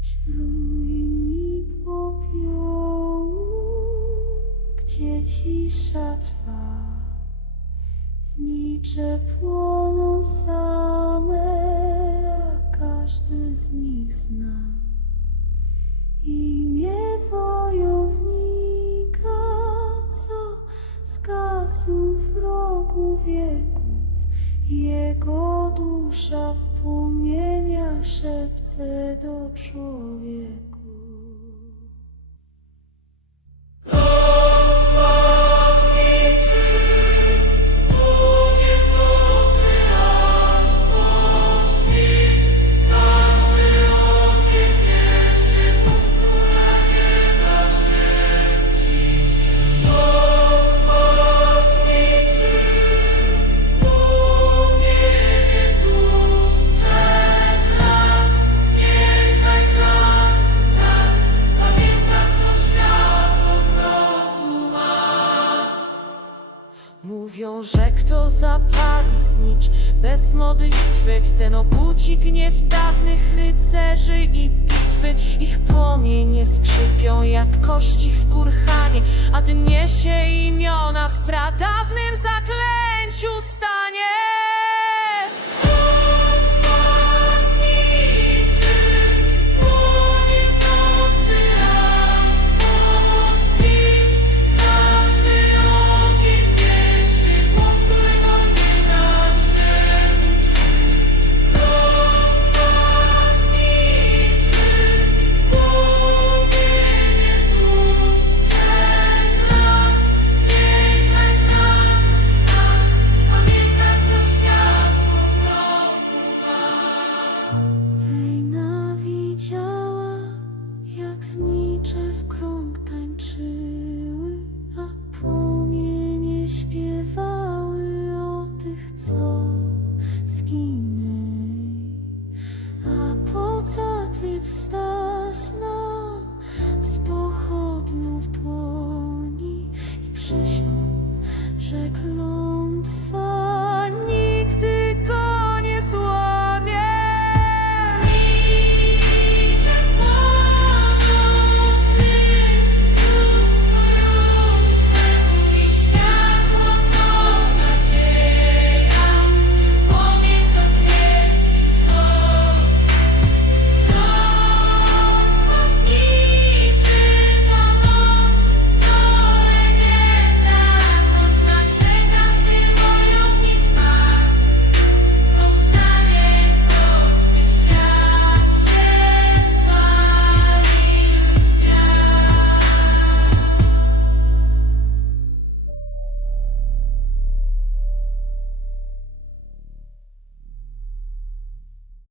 Wśród ruin i popiołu, gdzie cisza trwa, znicze płoną same, a każdy z nich zna imię wojownika, co zgasł w rogu wieków. Jego dusza płomieniach szepce do człowieku. Mówią, że kto zapali znicz bez modlitwy, ten obudzi gniew dawnych rycerzy i bitwy. Ich płomienie skrzypią jak kości w kurhanie, a dym niesie imiona w pradawnym stanie. treasure